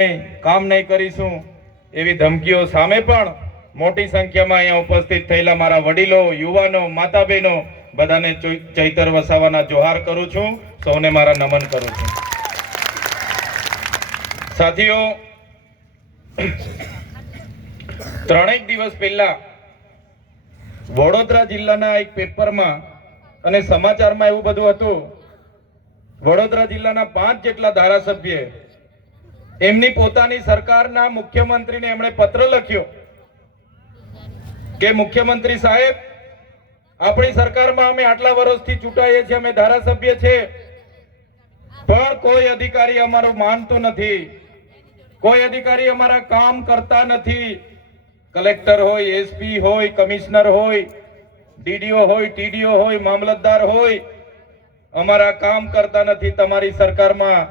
કામ નહીં કરીશું એવી ધમકીઓ સામે પણ મોટી સંખ્યામાં અહીંયા ઉપસ્થિત થયેલા મારા વડીલો, યુવાનો, માતા બહેનો બધાને ચૈતર વસાવાના જોહાર કરું છું, સૌને મારા નમન કરું છું. સાથીઓ, 3 દિવસ પહેલા વડોદરા જિલ્લાના એક પેપરમાં અને સમાચારમાં એવું બધું હતું, વડોદરા જિલ્લાના 5 જેટલા ધારાસભ્ય એમની પોતાની સરકારના મુખ્યમંત્રીને એમણે પત્ર લખ્યો કે મુખ્યમંત્રી સાહેબ, આપણી સરકારમાં અમે આટલા વર્ષથી ચૂંટાઈએ છીએ, અમે ધારાસભ્ય છે, પણ કોઈ અધિકારી અમારો માનતો નથી, કોઈ અધિકારી અમારા કામ કરતા નથી. કલેક્ટર હોય, એસપી હોય, કમિશનર હોય, ડીડીઓ હોય, ટીડીઓ હોય, મામલતદાર હોય, અમારા કામ કરતા નથી તમારી સરકારમાં.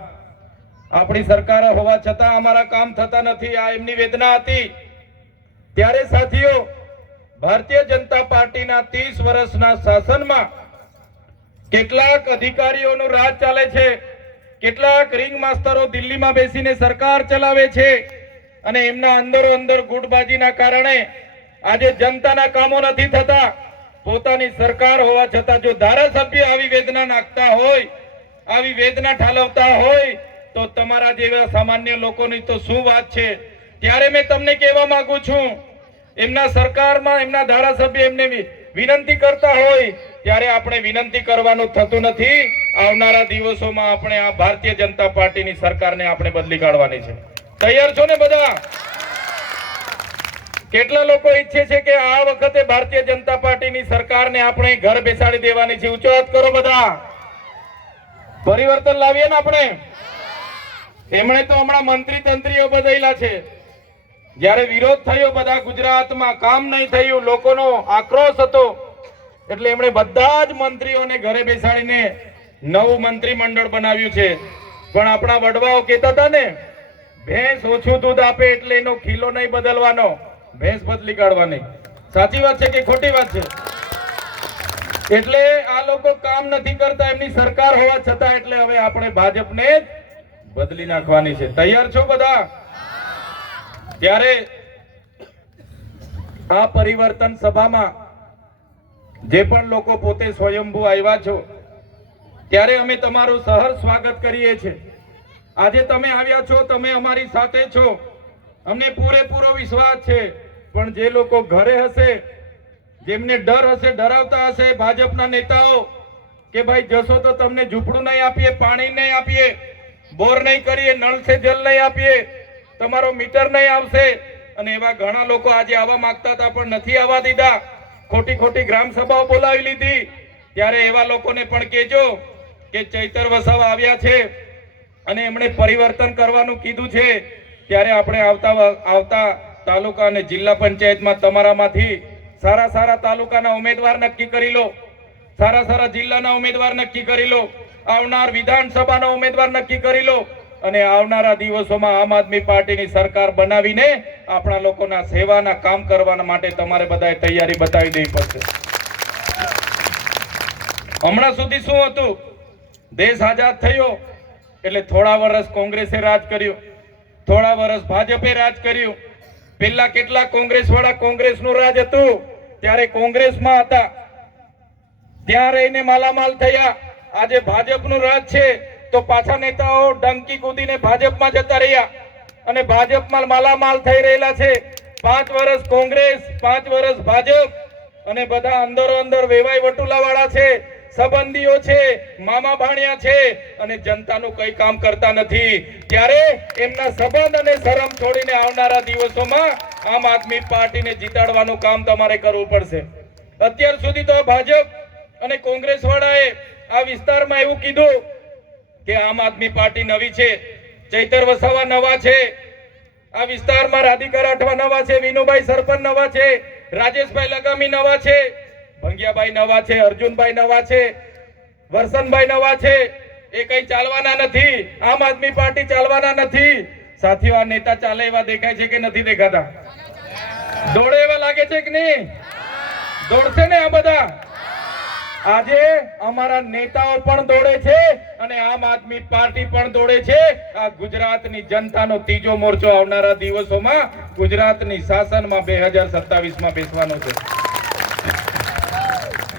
આપણી સરકાર હોવા છતાં અમારા કામ થતા નથી. આ એમની વેદના હતી. ત્યારે સાથીઓ, ભારતીય જનતા પાર્ટીના 30 વર્ષના શાસનમાં કેટલાક અધિકારીઓનું રાજ ચાલે છે, કેટલાક રિંગ માસ્ટરો દિલ્હીમાં બેસીને સરકાર ચલાવે છે અને એમના અંદરો અંદર ગુટબાજીના કારણે આજે જનતાના કામો નથી થતા. પોતાની સરકાર હોવા છતાં જો ધારાસભ્ય આવી વેદના નાખતા હોય, આવી વેદના ઠાલવતા હોય, તો તમારા જેવા સામાન્ય લોકોની તો શું વાત છે. ત્યારે મેં તમને કહેવા માંગુ છું, એમના સરકારમાં એમના ધારાસભ્ય એમને વિનંતી કરતા હોય ત્યારે આપણે વિનંતી કરવાનું થતું નથી. આવનારા દિવસોમાં આપણે આ ભારતીય જનતા પાર્ટીની સરકારને આપણે બદલી કાઢવાની છે. તૈયાર છો ને બધા? કેટલા લોકો ઈચ્છે છે કે આ વખતે ભારતીય જનતા પાર્ટીની સરકારને આપણે ઘર બેસાડી દેવાની છે? ઊંચો હાથ કરો બધા. પરિવર્તન લાવીએ ને આપણે. એમણે તો હમણાં મંત્રી તંત્રીઓ બદલ્યા છે. જ્યારે વિરોધ થયો બધા ગુજરાતમાં, કામ નહીં થયું, લોકોનો આક્રોશ હતો, એટલે એમણે બધા જ મંત્રીઓને ઘરે બેસાડીને નવું મંત્રીમંડળ બનાવ્યું છે. પણ આપણા વડવાઓ કહેતા હતા ને, ભેંસ ઓછું દૂધ આપે એટલે એનો ખીલો નહીં બદલવાનો, ભેંસ બદલી કાઢવાની. સાચી વાત છે કે ખોટી વાત છે? એટલે આ લોકો કામ નથી કરતા એમની સરકાર હોવા છતાં, એટલે હવે આપણે ભાજપને બદલી નાખવાની છે. તૈયાર છો બધા? ત્યારે આ પરિવર્તન સભામાં જે પણ લોકો પોતે સ્વયંભૂ આવ્યા છો, ત્યારે અમે તમારું સહર સ્વાગત કરીએ છીએ. આજે તમે આવ્યા છો, તમે અમારી સાથે છો, અમને પૂરેપૂરો વિશ્વાસ છે. પણ જે લોકો ઘરે હશે, જેમને ડર હશે, ડરાવતા હશે ભાજપના નેતાઓ કે ભાઈ જશો તો તમને ઝૂંપડું નહીં આપીએ, પાણી નહીં આપીએ, બોર નહીં કરીએ, નળ સે જલ નહીં આપીએ, તમારો મીટર નહીં આવશે, અને એવા ઘણા લોકો આજે આવવા માંગતા હતા પણ નથી આવવા દીધા, ખોટી ખોટી ગ્રામ સભાઓ બોલાવી લીધી. ત્યારે એવા લોકોને પણ કહેજો કે ચૈતર વસાવા આવ્યા છે અને એમણે પરિવર્તન કરવાનું કીધું છે. ત્યારે આપણે આવતા તાલુકા અને જિલ્લા પંચાયતમાં તમારામાંથી સારા સારા તાલુકાના ઉમેદવાર નક્કી કરી લો, સારા સારા જિલ્લાના ઉમેદવાર નક્કી કરી લો, આવનાર વિધાનસભાનો ઉમેદવાર નક્કી કરી લો, અને આવનારા દિવસોમાં આમ આદમી પાર્ટીની સરકાર બનાવીને આપણા લોકોના સેવાના કામ કરવા માટે તમારે બધાએ તૈયારી બતાવી દેવી પડશે. હમણાં સુધી શું હતું? દેશ આઝાદ થયો એટલે થોડા વર્ષ કોંગ્રેસે રાજ કર્યું, થોડા વર્ષ ભાજપે રાજ કર્યું. પેલા કેટલા કોંગ્રેસ વાળા, કોંગ્રેસનું રાજ હતું ત્યારે કોંગ્રેસમાં હતા, ત્યાં રહીને માલામાલ થયા. આજે ભાજપનું રાજ છે તો પાછા નેતાઓ ડંકી કૂદીને ભાજપમાં જતા રહ્યા અને ભાજપમાં માલામાલ થઈ રહેલા છે. 5 વર્ષ કોંગ્રેસ, 5 વર્ષ ભાજપ, અને બધા અંદરો અંદર વેવાઈ વટુલા વાળા છે, સંબંધીઓ છે, મામા ભાણિયા છે, અને જનતાનું કઈ કામ કરતા નથી. ત્યારે એમના સંબંધ અને શરમ છોડીને આવનારા દિવસોમાં આમ આદમી પાર્ટીને જીતાડવાનું કામ તમારે કરવું પડશે. અત્યાર સુધી તો ભાજપ અને કોંગ્રેસ વાળાએ આ વિસ્તારમાં એવું કીધું કે આમ આદમી પાર્ટી નવી છે, ચૈતર વસાવા નવા છે, આ વિસ્તારમાં રાધિકા રાઠવા નવા છે, વિનુભાઈ સરપંચ નવા છે, રાજેશભાઈ લગામી નવા છે, ભંગિયાભાઈ નવા છે, અર્જુનભાઈ નવા છે, વરસનભાઈ નવા છે. એ કઈ ચાલવાના નથી, આમ આદમી પાર્ટી ચાલવાના નથી. સાથીઓ, આ નેતા ચાલે એવા દેખાય છે કે નથી દેખાતા? દોડે એવા લાગે છે કે નહીં? દોડશે ને આ બધા? આજે અમારા નેતાઓ પણ દોડે છે અને આમ આદમી પાર્ટી પણ દોડે છે. આ ગુજરાતની જનતાનો ત્રીજો મોરચો આવનારા દિવસોમાં ગુજરાતની શાસનમાં 2027 માં બેસવાનો છે.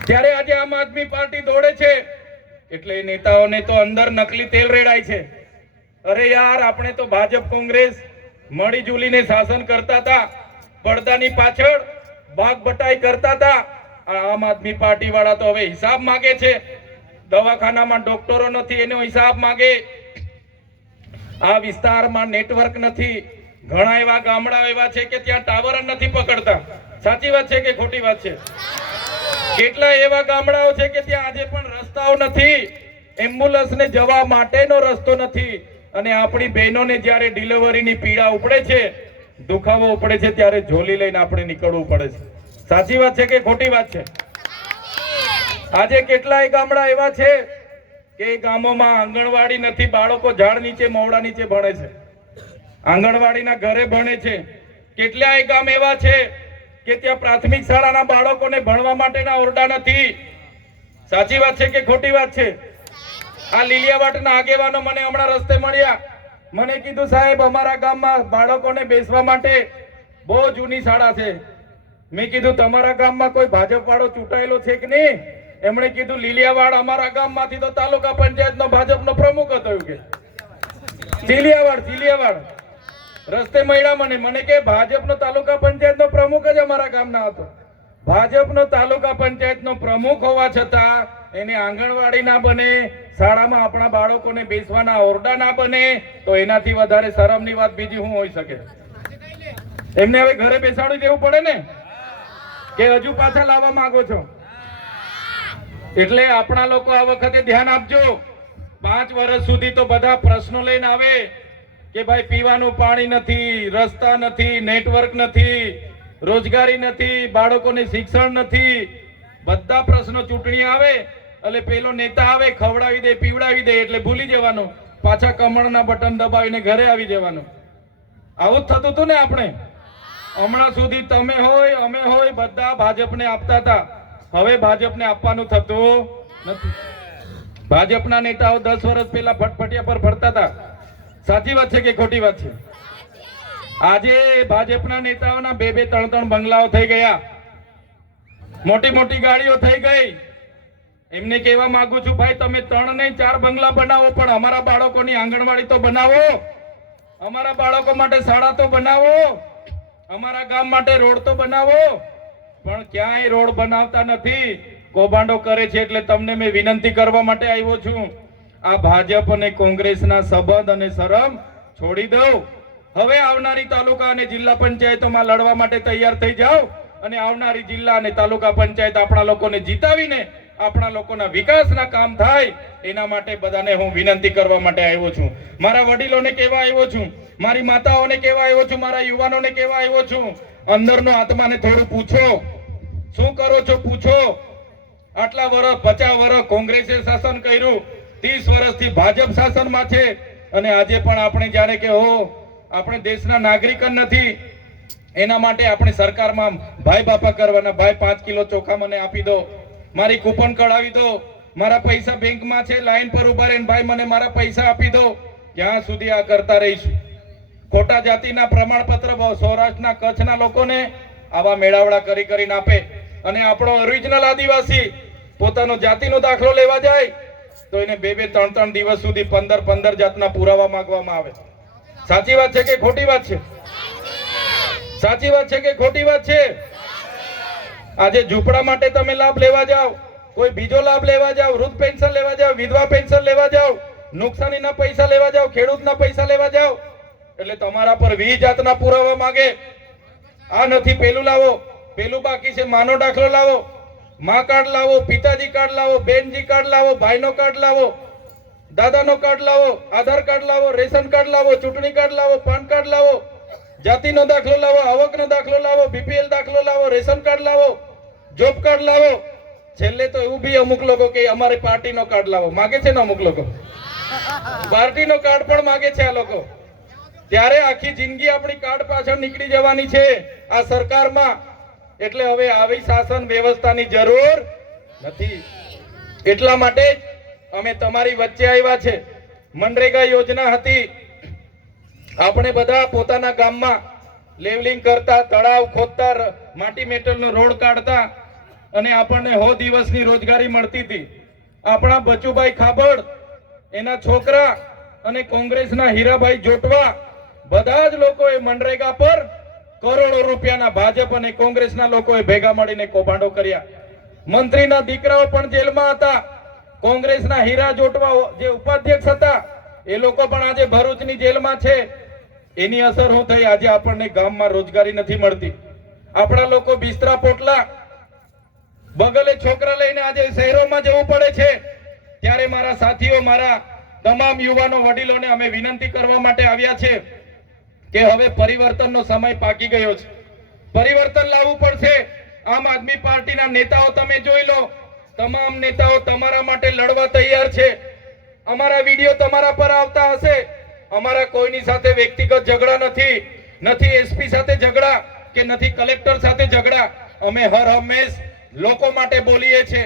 ત્યારે આજે આમ આદમી પાર્ટી દોડે છે એટલે નેતાઓને તો અંદર નકલી તેલ રેડાય છે. અરે યાર, આપણે તો ભાજપ કોંગ્રેસ મળી જુલીને શાસન કરતા હતા, પડદાની પાછળ ભાગ બટાઈ કરતા હતા. આમ આદમી પાર્ટી વાળા તો હવે હિસાબ માંગે છે. દવાખાનામાં ડોક્ટરો નથી એનો હિસાબ માંગે. આ વિસ્તારમાં નેટવર્ક નથી. ઘણા એવા ગામડાઓ એવા છે કે ત્યાં ટાવર નથી પકડતા. સાચી વાત છે કે ખોટી વાત છે? કેટલા એવા ગામડાઓ છે કે ત્યાં આજે પણ રસ્તાઓ નથી, એમ્બ્યુલન્સને જવા માટેનો રસ્તો નથી. અને આપણી બહેનોને જ્યારે ડિલિવરીની પીડા ઉપડે છે, દુખાવો ઉપડે છે, ત્યારે ઝોલી લઈને આપણે નીકળવું પડે છે. સાચી વાત છે કે ખોટી વાત છે? આજે કેટલાય ગામડા એવા છે કે એ ગામોમાં આંગણવાડી નથી, બાળકો ઝાડ નીચે મોવડા નીચે ભણે છે, આંગણવાડીના ઘરે ભણે છે. કેટલાય ગામ એવા છે કે ત્યાં પ્રાથમિક શાળાના બાળકોને ભણવા માટેના ઓરડા નથી. સાચી વાત છે કે ખોટી વાત છે? આ લીલિયાવાટના આગેવાનો મને હમણાં રસ્તે મળ્યા. મને કીધું, સાહેબ અમારા ગામમાં બાળકોને બેસવા માટે બહુ જૂની શાળા છે. મેં કીધું, તમારા ગામમાં કોઈ ભાજપ વાળો ચૂંટાયેલો છે કે નહીં? એમણે કીધું, લીલિયાવાડ અમારા ગામમાંથી તો તાલુકા પંચાયતનો ભાજપનો પ્રમુખ હતો. એવું કે લીલિયાવાડ રસ્તે મળ્યા મને કે ભાજપનો તાલુકા પંચાયતનો પ્રમુખ જ અમારા ગામના હતો. ભાજપનો તાલુકા પંચાયતનો પ્રમુખ હોવા છતાં એને આંગણવાડી ના બને, શાળામાં આપણા બાળકોને બેસવાના ઓરડા ના બને, તો એનાથી વધારે શરમની વાત બીજી શું હોઈ શકે? એમને હવે ઘરે બેસાડી દેવું પડે ને, કે હજુ પાછા લાવવા માંગો છો? એટલે આપણા લોકો આ વખતે ધ્યાન આપજો. 5 વર્ષ સુધી તો બધા પ્રશ્નો લઈને આવે કે ભાઈ પીવાનું પાણી નથી, રસ્તા નથી, નેટવર્ક નથી, રોજગારી નથી, બાળકોને શિક્ષણ નથી. બધા પ્રશ્નો ચૂંટણી આવે એટલે પેલો નેતા આવે, ખવડાવી દે, પીવડાવી દે, એટલે ભૂલી જવાનું, પાછા કમળના બટન દબાવીને ઘરે આવી જવાનું. આવું જ થતું હતું ને આપણે. હમણાં સુધી તમે હોય અમે હોય બધા ભાજપને આપતા હતા. હવે ભાજપને આપવાનું થતું નથી. ભાજપના નેતાઓ 10 વર્ષ પહેલા ફટફટિયા પર ફરતા હતા. સાચી વાત છે કે ખોટી વાત છે? આજે ભાજપના નેતાઓના 2-2, 3-3 બંગલાઓ થઈ ગયા, મોટી મોટી ગાડીઓ થઈ ગઈ. એમને કહેવા માંગુ છું, ભાઈ તમે 3 નહીં 4 બંગલા બનાવો, પણ અમારા બાળકોની આંગણવાડી તો બનાવો, અમારા બાળકો માટે શાળા તો બનાવો, અમારા ગામ માટે રોડ તો બનાવો. પણ ક્યાંય રોડ બનાવતા નથી, કૌભાંડો કરે છે. એટલે તમને મેં વિનંતી કરવા માટે આવ્યો છું, આ ભાજપ અને કોંગ્રેસના સંબંધ અને શરમ છોડી દો. હવે આવનારી તાલુકા અને જિલ્લા પંચાયતોમાં લડવા માટે તૈયાર થઈ જાઓ અને આવનારી જિલ્લા અને તાલુકા પંચાયત આપણા લોકોને જીતાવીને આપણા લોકોના વિકાસના કામ થાય, એના માટે બધાને હું વિનંતી કરવા માટે આવ્યો છું. મારા વડીલોને કહેવા આવ્યો છું, મારી માતાઓને કહેવા આવ્યો છું, મારા યુવાનોને કહેવા આવ્યો છું, અંદરનો આત્માને થોડું પૂછો, શું કરો છો પૂછો. આટલા વર્ષ 50 વર્ષ કોંગ્રેસે શાસન કર્યું, 30 વર્ષથી ભાજપ શાસનમાં છે, અને આજે પણ આપણે જાણે કે આપણે દેશના નાગરિક જ નથી. એના માટે આપણે સરકારમાં ભાઈ બાપા કરવાના. ભાઈ 5 કિલો ચોખા મને આપી દો, મારી કૂપન કઢાવી દો, મારા પૈસા બેંકમાં છે, લાઈન પર ઉભા રહીને ભાઈ મને મારા પૈસા આપી દો. ક્યાં સુધી આ કરતા રહીશું? ખોટા જાતિના પ્રમાણપત્ર સૌરાષ્ટ્રના કચ્છના લોકોને આવા મેળાવડા કરીને આપે, અને આપણો ઓરિજિનલ આદિવાસી પોતાનો જાતિનો દાખલો લેવા જાય તો એને 2-2, 3-3 દિવસ સુધી 15 જાતના પુરાવા માંગવામાં આવે. સાચી વાત છે કે ખોટી વાત છે? સાચી વાત છે કે ખોટી વાત છે? આજે ઝૂંપડા માટે તમે લાભ લેવા જાઓ, કોઈ બીજો લાભ લેવા જાઓ, વૃદ્ધ પેન્શન લેવા જાઓ, વિધવા પેન્શન લેવા જાઓ, નુકસાનીના પૈસા લેવા જાઓ, ખેડૂતના પૈસા લેવા જાઓ, એટલે તમારા પર 20 જાતના પુરાવા માંગે. આ નથી, પેલું લાવો, પેલું બાકી છે, માનો દાખલો લાવો, માં કાર્ડ લાવો, પિતાજી કાર્ડ લાવો, બેનજી કાર્ડ લાવો, ભાઈનો કાર્ડ લાવો, દાદાનો કાર્ડ લાવો, આધાર કાર્ડ લાવો, રેશન કાર્ડ લાવો, ચૂંટણી કાર્ડ લાવો, પાન કાર્ડ લાવો, જાતિનો દાખલો લાવો, આવકનો દાખલો લાવો, બીપીએલ દાખલો લાવો, રેશન કાર્ડ લાવો, જોબ કાર્ડ લાવો. છેલ્લે તો એવું બી અમુક લોકો કે અમારે પાર્ટીનો કાર્ડ લાવો માગે છે ને, અમુક લોકો પાર્ટીનો કાર્ડ પણ માગે છે આ લોકો. ત્યારે આખી જિંદગી આપણી કાર્ડ પાછળ નીકળી જવાની છે આ સરકારમાં. એટલે હવે આવી શાસન વ્યવસ્થાની જરૂર નથી. એટલા માટે અમે તમારી વચ્ચે આવ્યા છે. મનરેગા યોજના હતી, આપણે બધા પોતાના ગામમાં લેવલિંગ કરતા, તળાવ ખોદતા, માટી મેટલનો રોડ કાઢતા અને આપણને 100 દિવસની રોજગારી મળતી હતી. આપણા બચુભાઈ ખાબડ, એના છોકરા અને કોંગ્રેસના હીરાભાઈ જોટવા બધા જ લોકોએ મનરેગા પર કરોડો રૂપિયાના ભાજપ અને કોંગ્રેસના લોકોએ ભેગા મળીને કૌભાંડો કર્યા. મંત્રીના દીકરાઓ પણ જેલમાં હતા. કોંગ્રેસના હીરા જોટવા જે ઉપાધ્યક્ષ હતા એ લોકો પણ આજે ભરૂચની જેલમાં છે. એની અસર શું થઈ? આજે આપણને ગામમાં રોજગારી નથી મળતી. આપણા લોકો બિસ્તરા પોટલા બગલે છોકરા લઈને આજે શહેરોમાં જવું પડે છે. ત્યારે મારા સાથીઓ, મારા તમામ યુવાનો વડીલોને અમે વિનંતી કરવા માટે આવ્યા છે કે હવે પરિવર્તનનો સમય પાકી ગયો છે. પરિવર્તન લાવવું પડશે. આમ આદમી પાર્ટીના નેતાઓ તમે જોઈ લો, તમામ નેતાઓ તમારા માટે લડવા તૈયાર છે. અમારા વિડીયો તમારા પર આવતા હશે. અમારા કોઈની સાથે વ્યક્તિગત ઝઘડા નથી, નથી એસપી સાથે ઝઘડા કે નથી કલેક્ટર સાથે ઝઘડા. અમે હર હંમેશ લોકો માટે બોલીએ છીએ.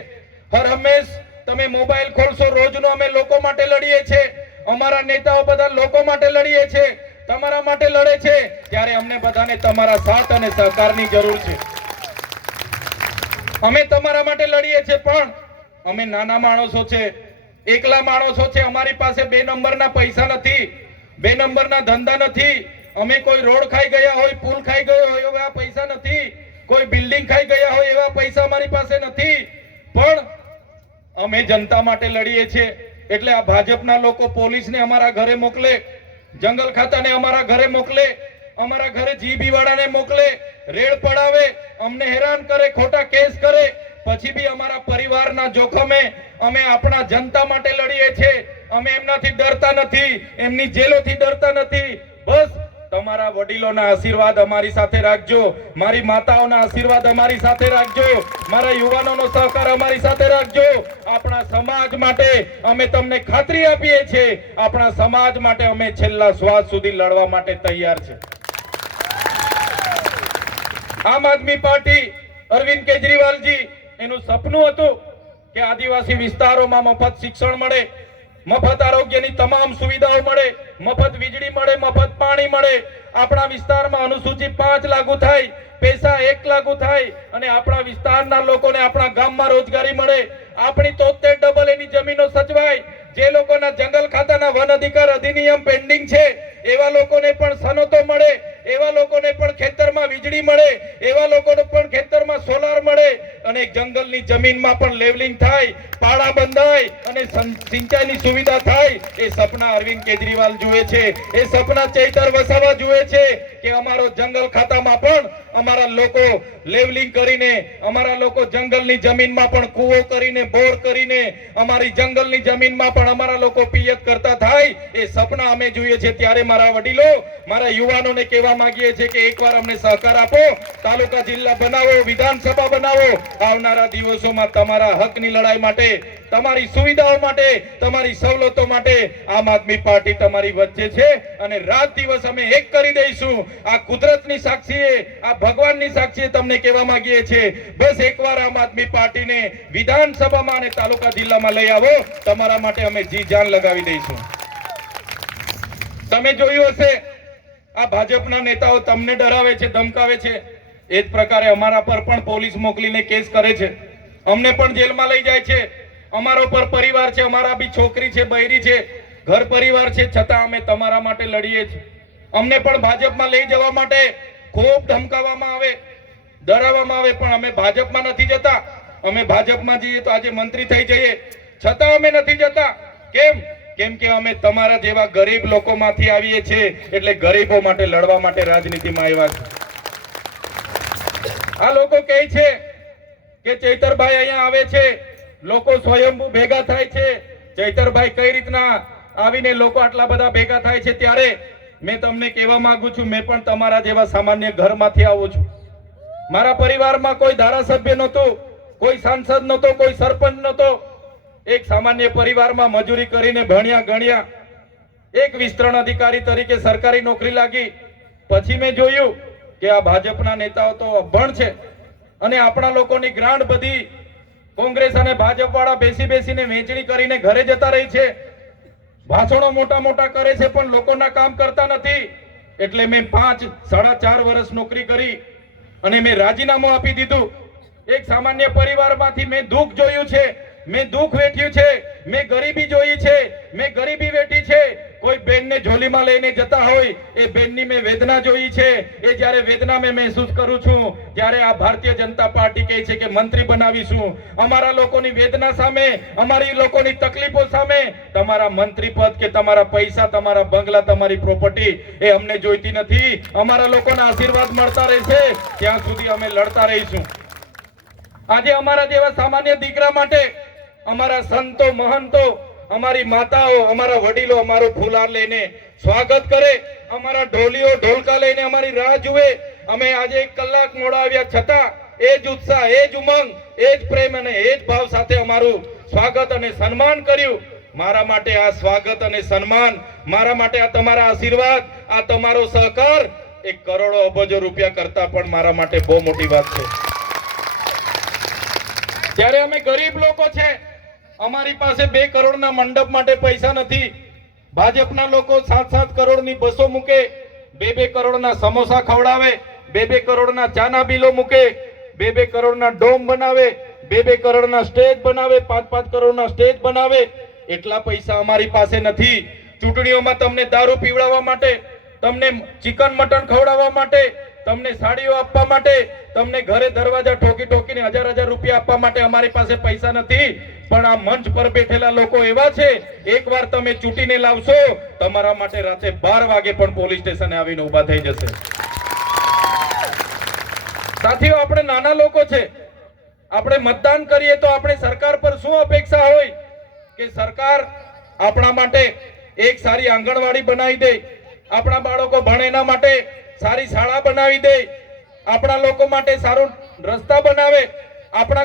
હર હંમેશ તમે મોબાઈલ ખોલશો, રોજનો અમે લોકો માટે લડીએ છીએ. અમારા નેતાઓ બધા લોકો માટે લડીએ છીએ, તમારા માટે લડે છે. ત્યારે અમને બધાને તમારા સાથ અને સહકારની જરૂર છે. અમે તમારા માટે લડીએ છીએ, પણ અમે નાના માણસો છે, એકલા માણસો છે. અમારી પાસે 2 નંબરના પૈસા નથી, 2 નંબરના ધંધા નથી. અમે કોઈ રોડ ખાઈ ગયા હોય, પુલ ખાઈ ગયો હોય એવા પૈસા નથી, કોઈ બિલ્ડિંગ ખાઈ ગયા હોય એવા પૈસા અમારી પાસે નથી. પણ અમે જનતા માટે લડીએ છીએ. એટલે આ ભાજપના લોકો પોલીસને અમારા ઘરે મોકલે, જંગલ ખાતાને અમારા ઘરે મોકલે, અમારા ઘરે જીબી વાળાને મોકલે, રેડ પડાવે, અમને હેરાન કરે, ખોટા કેસ કરે, પછી બી અમારા પરિવારના જોખમે અમે આપણા જનતા માટે લડીએ છીએ. અમે એમનાથી ડરતા નથી, એમની જેલોથી ડરતા નથી. બસ તમારા વડીલોના આશીર્વાદ અમારી સાથે રાખજો, મારી માતાઓના આશીર્વાદ અમારી સાથે રાખજો, મારા યુવાનોનો સહકાર અમારી સાથે રાખજો. આપણા સમાજ માટે અમે તમને ખાતરી આપીએ છીએ, આપણા સમાજ માટે અમે છેલ્લા શ્વાસ સુધી લડવા માટે તૈયાર છે. આમ આદમી પાર્ટી, અરવિંદ કેજરીવાલજી, એનું સપનું હતું કે આદિવાસી વિસ્તારોમાં મફત શિક્ષણ મળે, મફત આરોગ્યની તમામ સુવિધાઓ મળે, મફત વીજળી મળે, મફત પાણી મળે. આપણા વિસ્તારમાં અનુસૂચિત 5 લાગુ થાય, પૈસા 1 લાગુ થાય અને આપણા વિસ્તારના લોકોને આપણા ગામમાં રોજગારી મળે. આપણી 73 એની જમીનો સચવાય. જે લોકોના જંગલ ખાતાના વન અધિકાર અધિનિયમ પેન્ડિંગ છે એવા લોકોને પણ સનતો મળે, એવા લોકોને પણ ખેતરમાં વીજળી મળે, એવા લોકોને પણ ખેતરમાં સોલાર મળે અને જંગલની જમીનમાં પણ લેવલિંગ થાય, પાળા બંધાય અને સિંચાઈની સુવિધા થાય. એ સપના અરવિંદ કેજરીવાલ જુએ છે. એ સપના ચૈતર વસાવા જુએ છે કે અમારો જંગલ ખાતામાં પણ અમારા લોકો લેવલિંગ કરીને, અમારા લોકો જંગલની જમીનમાં પણ કૂવો કરીને, બોર કરીને, અમારી જંગલની જમીનમાં પણ અમારા લોકો પિયત કરતા થાય. એ સપના અમે જોઈએ છે. ત્યારે મારા વડીલો, મારા યુવાનોને કહેવા માંગીએ છીએ કે એકવાર અમને સહકાર આપો, તાલુકા જિલ્લા બનાવો, વિધાનસભા બનાવો. આવનારા દિવસોમાં તમારા હકની લડાઈ માટે, તમારી સુવિધાઓ માટે, તમારી સવલતો માટે આમ આદમી પાર્ટી તમારી વચ્ચે છે અને રાત દિવસ અમે એક કરી દઈશું. આ કુદરતની સાક્ષીએ, આ ભગવાનની સાક્ષીએ તમને કહેવા માંગીએ છીએ, બસ એકવાર આમ આદમી પાર્ટીને વિધાનસભામાં અને તાલુકા જિલ્લામાં લઈ આવો. તમારા માટે અમે જી જાન લગાવી દઈશું. તમે જોયું હશે, આ ભાજપના નેતાઓ તમને ડરાવે છે, ધમકાવે છે. એ જ પ્રકારે અમારા પર પણ પોલીસ મોકલીને કેસ કરે છે, અમને પણ જેલમાં લઈ જાય છે. અમારો પર પરિવાર છે, અમારા બી છોકરી છે, બૈરી છે, ઘર પરિવાર છે, છતાં અમે તમારા માટે લડીએ છીએ. અમને પણ ભાજપમાં લઈ જવા માટે ખૂબ ધમકાવવામાં આવે, ડરાવવામાં આવે, પણ અમે ભાજપમાં નથી જતા. અમે ભાજપમાં જઈએ તો આજે મંત્રી થઈ જઈએ, છતાં અમે નથી જતા. કેમ? કેમ કે અમે તમારા જેવા ગરીબ લોકોમાંથી આવીએ છીએ, એટલે ગરીબો માટે લડવા માટે રાજનીતિમાં આવ્યા છે. આ લોકો કહે છે કે ચૈતરભાઈ અહીંયા આવે છે, લોકો સ્વયંભૂ ભેગા થાય છે. ચૈતરભાઈ કઈ રીતના આવીને લોકો આટલા બધા ભેગા થાય છે? ત્યારે મેં તમને કહેવા માંગુ છું, મેં પણ તમારા જેવા સામાન્ય ઘરમાંથી આવું છું. મારા પરિવારમાં કોઈ ધારાસભ્ય નહોતું, કોઈ સાંસદ નહોતો, કોઈ સરપંચ નહોતો. એક સામાન્ય પરિવારમાં મજૂરી કરીને ભણ્યા ગણ્યા, એક વિસ્તરણ અધિકારી તરીકે સરકારી નોકરી લાગી. પછી મેં જોયું કે આ ભાજપના નેતાઓ તો અભણ છે અને આપણા લોકોની ગ્રાન્ટ બધી કોંગ્રેસ અને ભાજપ વાળા બેસી બેસીને વેચણી કરીને ઘરે જતા રહી છે, ભાષણો મોટા મોટા કરે છે, પણ લોકોના કામ કરતા નથી. એટલે મેં 4.5 વર્ષ નોકરી કરી અને મેં રાજીનામું આપી દીધું. એક સામાન્ય પરિવારમાંથી મેં દુઃખ જોયું છે, મેં દુઃખ વેઠ્યું છે, મેં ગરીબી જોઈ છે, મેં ગરીબી વેઠી છે. કોઈ બેનને ઝોલીમાં લઈને જતા હોય એ બેનની મેં વેદના જોઈ છે. એ જ્યારે વેદના મેં મહેસૂસ કરું છું, જ્યારે આ ભારતીય જનતા પાર્ટી કહે છે કે મંત્રી બનાવીશું, અમારા લોકોની વેદના સામે, અમારી લોકોની તકલીફો સામે તમારા મંત્રી પદ કે તમારા પૈસા, તમારા બંગલા, તમારી પ્રોપર્ટી એ અમને જોઈતી નથી. અમારા લોકોના આશીર્વાદ મળતા રહેશે ત્યાં સુધી અમે લડતા રહીશું. આજે અમારા જેવા સામાન્ય દીકરા માટે અમારા સંતો, મહંતો, અમારી માતાઓ, અમારા વડીલો અમારો ફૂલહાર લઈને સ્વાગત કરે, અમારા ઢોલીઓ ઢોલકા લઈને અમારી રાહ જુએ. અમે આજે 1 કલાક મોડા આવ્યા છતાં એ જ ઉત્સાહ, એ જ ઉમંગ, એ જ પ્રેમ અને એ જ ભાવ સાથે અમારું સ્વાગત અને સન્માન કર્યું. મારા માટે આ સ્વાગત અને સન્માન, મારા માટે આ તમારા આશીર્વાદ, આ તમારો સહકાર 1 કરોડો અબજો રૂપિયા કરતા પણ મારા માટે બહુ મોટી વાત છે. જ્યારે અમે ગરીબ લોકો છે, અમારી પાસે 2 કરોડના મંડપ માટે પૈસા નથી. ભાજપના લોકો 7-7 કરોડની બસો મૂકે, 2-2 કરોડના સમોસા ખવડાવે, 2-2 કરોડના ચાના બિલો મૂકે, 2-2 કરોડના ડોમ બનાવે, 2-2 કરોડના સ્ટેજ બનાવે, 5-5 કરોડના સ્ટેજ બનાવે. એટલા પૈસા અમારી પાસે નથી. ચૂંટણીઓમાં તમને દારૂ પીવડાવવા માટે, તમને ચિકન મટન ખવડાવવા માટે, તમને સાડીઓ આપવા માટે, તમને ઘરે દરવાજા ઠોકી ઠોકીને 1000 રૂપિયા આપવા માટે અમારી પાસે પૈસા નથી. પણ આ મંચ પર બેઠેલા લોકો એવા છે, એકવાર તમે ચૂંટીને લાવશો, તમારા માટે રાતે 12 વાગે પણ પોલીસ સ્ટેશને આવીને ઊભા થઈ જશે. સાથીઓ, આપણે નાના લોકો છે, આપણે મતદાન કરીએ તો આપણે સરકાર પર શું અપેક્ષા હોય કે સરકાર આપણા માટે એક સારી આંગણવાડી બનાવી દે, આપણા બાળકો ભણે એના માટે સારી શાળા બનાવી દે, આપણા લોકો માટે સારો રસ્તા બનાવે, આપણા